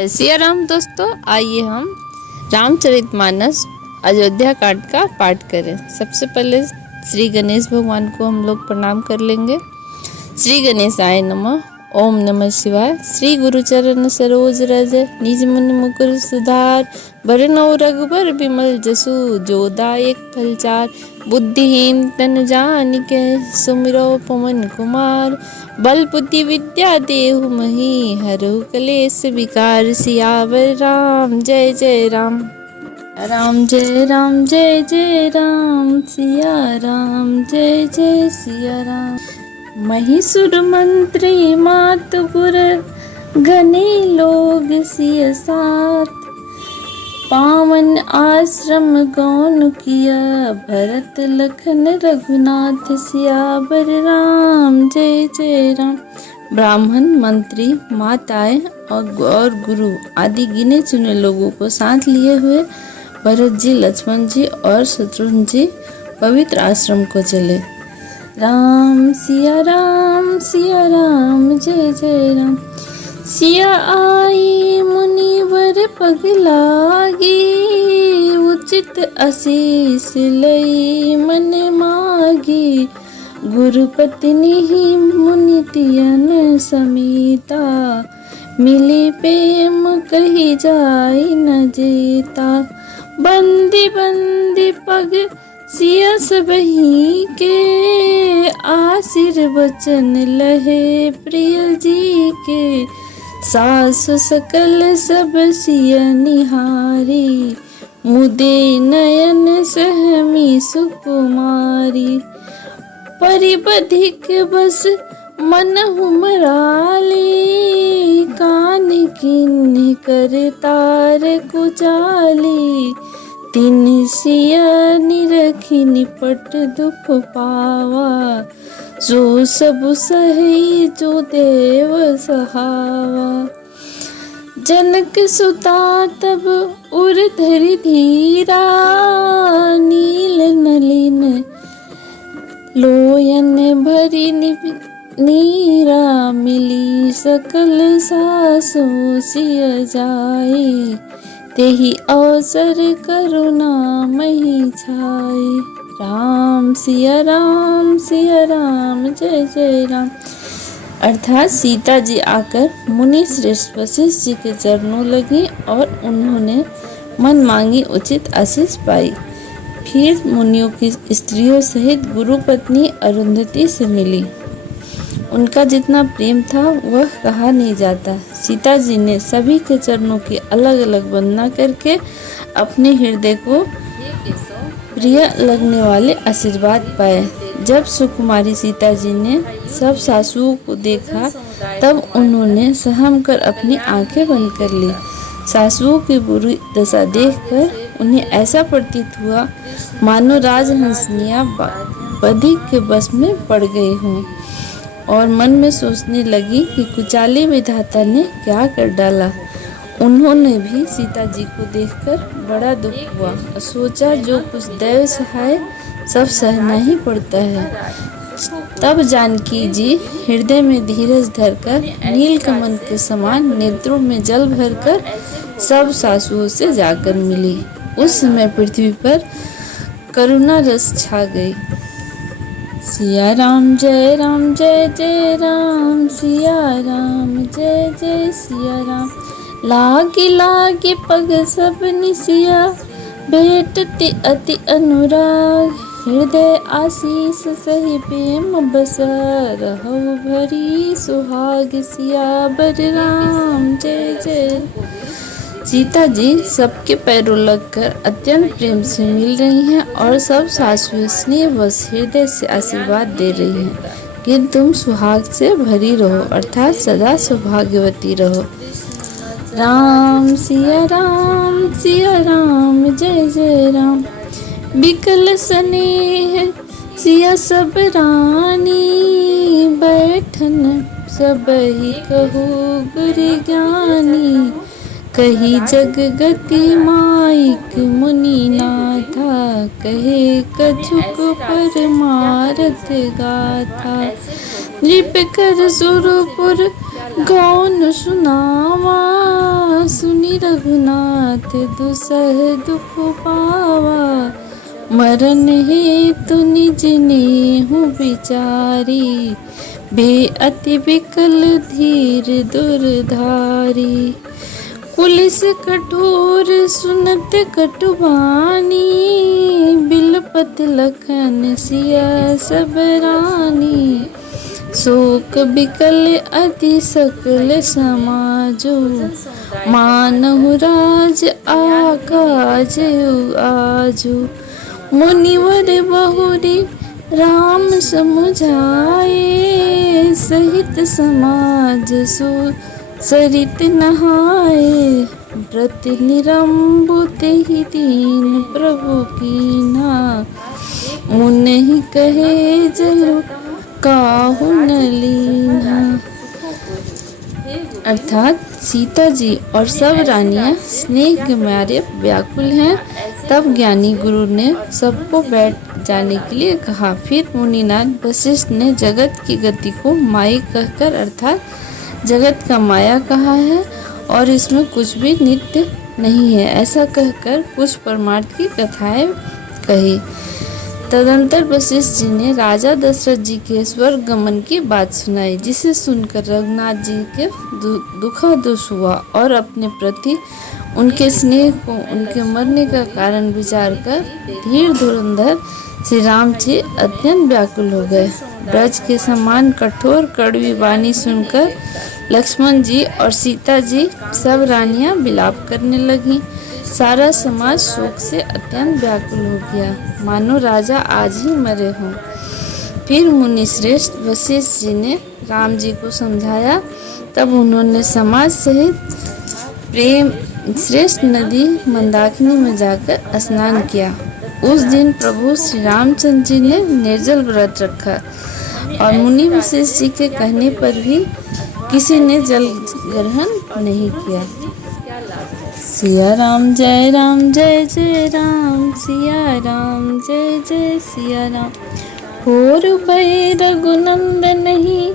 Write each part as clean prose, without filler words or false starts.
सिया राम दोस्तों, आइए हम रामचरितमानस अयोध्या कांड का पाठ करें। सबसे पहले श्री गणेश भगवान को हम लोग प्रणाम कर लेंगे। श्री गणेशाय नमः। ओम नमः शिवाय। श्री गुरुचरण सरोज रज निज मन मुकुर सुधार, बरनौ रघुबर बिमल जसु जो दायक फलचार। बुद्धिहीन तन जानिके सुमिरो पवन कुमार, बल बुद्धि विद्या देहु मही हरहु कलेश विकार। सियावर राम जय जय राम, राम जय राम जय जय राम, सिया राम जय जय सिया राम। महिषुर मंत्री मात गुर घने लोग सिय साथ, पावन आश्रम गौन किया भरत लखन रघुनाथ। सियावर राम जय जय राम। ब्राह्मण, मंत्री, माताएं और गुरु आदि गिने चुने लोगों को साथ लिए हुए भरत जी, लक्ष्मण जी और शत्रुघ्न जी पवित्र आश्रम को चले। राम सिया राम जय जय राम। सिया आई मुनिवर पग लागी, उचित आशीष लई मन मागी। गुरु पत्नी ही मुनि तियन समीता, मिली प्रेम कही जाय न जेता। बंदी बंदी पग सिया सबही के, आशीर्वचन लहे प्रिय जी के। सासु सकल सब सिया निहारी, मुदे नयन सहमी सुकुमारी। परिबधिक बस मन हुमराली, कान किन्ह कर तार कुचाली। तिन सिया निरखी निपट दुख पावा, जो सब सही जो देव सहावा। जनक सुता तब उर धरि धीरा, नील नलिन लोयन भरी नीरा। मिली सकल सासु सिय जाए, तेहि अवसर करुणा मही छाए। राम सिया राम जय जय राम। अर्थात सीता जी आकर मुनि श्रेष्ठ वशिष्ठ जी के चरणों लगी और उन्होंने मन मांगी उचित आशीष पाई। फिर मुनियों की स्त्रियों सहित गुरु पत्नी अरुंधति से मिली। उनका जितना प्रेम था वह कहा नहीं जाता। सीता जी ने सभी के चरणों की अलग अलग वंदना करके अपने हृदय को प्रिय लगने वाले आशीर्वाद पाए। जब सुकुमारी सीता जी ने सब सासुओं को देखा तब उन्होंने सहम कर अपनी आंखें बंद कर ली। सासुओं की बुरी दशा देखकर उन्हें ऐसा प्रतीत हुआ मानो राजहंसनियां बधिक के बस में पड़ गई हों, और मन में सोचने लगी कि कुचाली विधाता ने क्या कर डाला। उन्होंने भी सीता जी को देखकर बड़ा दुख हुआ और सोचा जो कुछ दैव सहाय सब सहना ही पड़ता है। तब जानकी जी हृदय में धीरज धरकर नीलकमल के समान नेत्रों में जल भरकर सब सासुओं से जाकर मिली। उस समय पृथ्वी पर करुणा रस छा गई। सिया राम जय जय राम, सिया राम जय जय सिया राम। लागे लागे पग सब निसिया, भेटते अति अनुराग। हृदय आशीष सही प्रेम बस, रहु भरी सुहाग। सियावर राम जय जय। सीता जी सबके पैरों लगकर अत्यंत प्रेम से मिल रही हैं और सब सासुएं स्नेह बस हृदय से आशीर्वाद दे रही हैं कि तुम सुहाग से भरी रहो, अर्थात सदा सौभाग्यवती रहो। राम सिया राम जय जय राम। बिकल स्नेह सिया सब रानी, बैठन सब ही कहू गुर ज्ञानी। कही जग गति माइक मुनि नाथा, कहे कछुक परमारथ गाथा। नृप कर सुरपुर गौन सुनावा, रघुनाथ दुसह दुख पावा, मरण हेतु निज नेहु विचारी, बेअति विकल धीर दुर्धारी। पुलिस कठोर सुनत कटुबानी, बिलपत लखन सिया सब रानी। शोक बिकल अति सकल समाजो, मानहु राज आकाज आजो। मुनिवर बहुरी राम समुझाए, सहित समाज सो सरित नहाए। व्रत निरंबु तेहि दीन प्रभु कीन्हा, मुनहि कहे जलु काहु न लीन्हा। अर्थात सीता जी और सब रानियां स्नेह के मारे व्याकुल हैं। तब ज्ञानी गुरु ने सबको बैठ जाने के लिए कहा। फिर मुनिनाथ वशिष्ठ ने जगत की गति को माई कहकर, अर्थात जगत का माया कहा है और इसमें कुछ भी नित्य नहीं है, ऐसा कहकर कुछ परमार्थ की कथाएं कही। तदंतर वशिष्ठ जी ने राजा दशरथ जी के स्वर्ग गमन की बात सुनाई, जिसे सुनकर रघुनाथ जी के दुखादुष हुआ और अपने प्रति उनके स्नेह को उनके मरने का कारण विचार कर धीर धुरंधर श्री राम जी अत्यंत व्याकुल हो गए। ब्रज के समान कठोर कड़वी वाणी सुनकर लक्ष्मण जी और सीता जी सब रानियां विलाप करने लगी। सारा समाज शोक से अत्यंत व्याकुल हो गया, मानो राजा आज ही मरे हों। फिर मुनि श्रेष्ठ वशिष्ठ जी ने राम जी को समझाया। तब उन्होंने समाज सहित प्रेम श्रेष्ठ नदी मंदाकिनी में जाकर स्नान किया। उस दिन प्रभु श्री रामचंद्र जी ने निर्जल व्रत रखा और मुनि वशिष्ठ जी के कहने पर भी किसी ने जल ग्रहण नहीं किया। सिया राम जय जय राम, सिया राम जय जय सिया राम। होर भय रघुनंदन ही,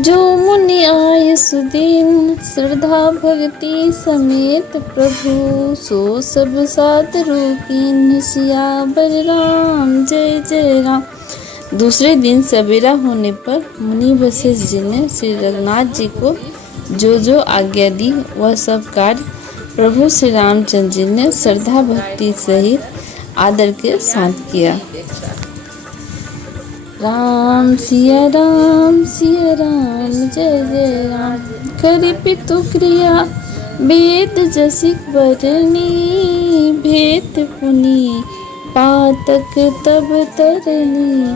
जो मुनि आय सुदीन। श्रद्धा भक्ति समेत प्रभु, सो सब सादर कीन्ह। सियावर राम जय राम। दूसरे दिन सवेरा होने पर मुनि वशिष्ठ जी ने श्री रघुनाथ जी को जो आज्ञा दी वह सब कार्य प्रभु श्री रामचंद्र जी ने श्रद्धा भक्ति सहित आदर के साथ किया। राम सिया राम जय जय राम। करि पितु क्रिया वेद जसिक बरनी, भेद पुनि पातक तब तरनी।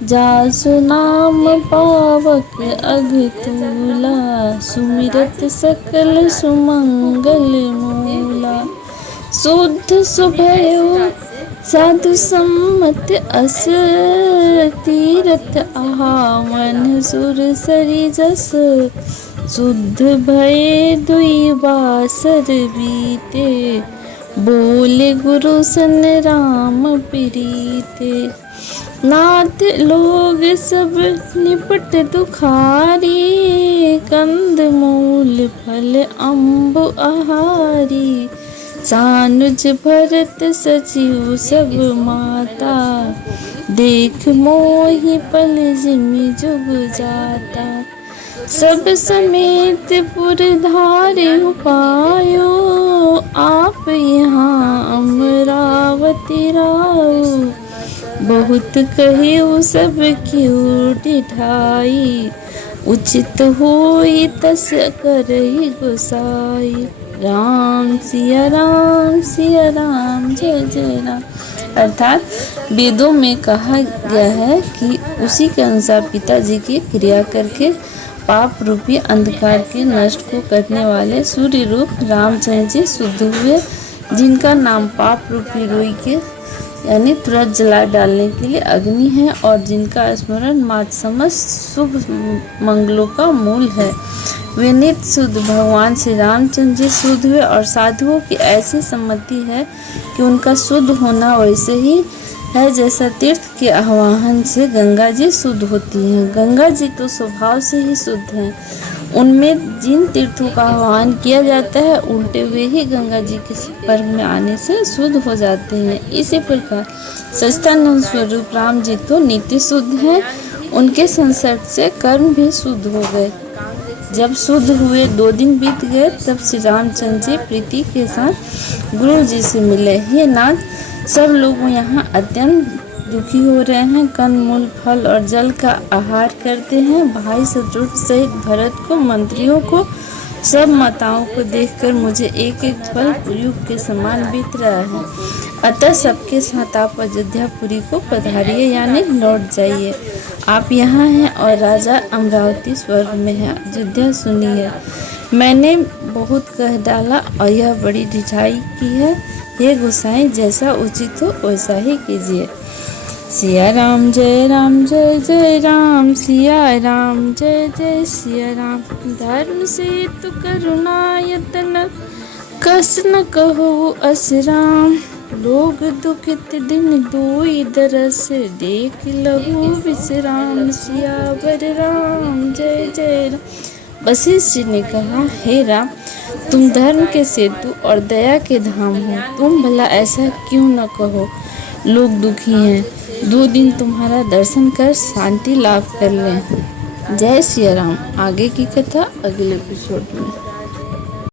जासु नाम पावक अघतूला, सुमिरत सकल सुमंगल मूला। शुद्ध सुभयो साधु सम्मत अस, तीरथ आहावन सुर सरि जस। शुद्ध भये दुई बासर बीते, बोले गुरु सन राम प्रीते। नाथ लोग सब निपट दुखारी, कंद मूल फल अम्ब आहारी। सानुज भरत सचिव सब माता, देख मोहि पल जिमि जुग जाता। सब समेत पुर धारे पायो, आप यहाँ अमरावती राओ। बहुत कहियो सब क्यों डिठाई, उचित होई तस करहि गोसाई। राम सिया राम जय जय राम। अर्थात वेदों में कहा गया है कि उसी के अनुसार पिताजी की क्रिया करके पाप रूपी अंधकार के नष्ट को करने वाले सूर्य रूप रामचंद्र जी शुद्ध हुए, जिनका नाम पाप रूपी रोई के यानी तुरंत जला डालने के लिए अग्नि है और जिनका स्मरण मात्र समस्त शुभ मंगलों का मूल है। वे नित्य शुद्ध भगवान श्री रामचंद्र जी शुद्ध हुए और साधुओं की ऐसी सम्मति है कि उनका शुद्ध होना वैसे ही है जैसा तीर्थ के आह्वान से गंगा जी शुद्ध होती हैं। गंगा जी तो स्वभाव से ही शुद्ध हैं उनमें जिन तीर्थों का आह्वान किया जाता है उल्टे हुए ही गंगा जी के संपर्क में आने से शुद्ध हो जाते हैं। इसी प्रकार सच्चिदानंद स्वरूप राम जी तो नित्य शुद्ध हैं, उनके संसर्ग से कर्म भी शुद्ध हो गए। जब शुद्ध हुए 2 दिन बीत गए, तब श्री रामचंद्र जी प्रीति के साथ गुरु जी से मिले। हे नाथ, सब लोग यहाँ अत्यंत दुखी हो रहे हैं, कंदमूल फल और जल का आहार करते हैं। भाई शत्रुघ्न सहित भरत को, मंत्रियों को, सब माताओं को देखकर मुझे एक एक फल युग के समान बीत रहा है। अतः सबके साथ आप अयोध्यापुरी को पधारिए, यानी लौट जाइए। आप यहाँ हैं और राजा अमरावती स्वर्ग में है। अयोध्या सुनिए, मैंने बहुत कह डाला और यह बड़ी ढिठाई की है। हे गोसाई, जैसा उचित हो वैसा ही कीजिए। सिया राम जय जय राम, सिया राम जय जय सिया राम। धर्म से तु करुणायतन, कस न कहो असराम। लोग दुखित दिन दोई दरस, देख लहु विश्राम। सियावर राम जय जय राम। वशिष्ठ जी ने कहा, हे राम, तुम धर्म के सेतु और दया के धाम हो, तुम भला ऐसा क्यों न कहो। लोग दुखी हैं, 2 दिन तुम्हारा दर्शन कर शांति लाभ कर लें। जय सिया राम। आगे की कथा अगले एपिसोड में।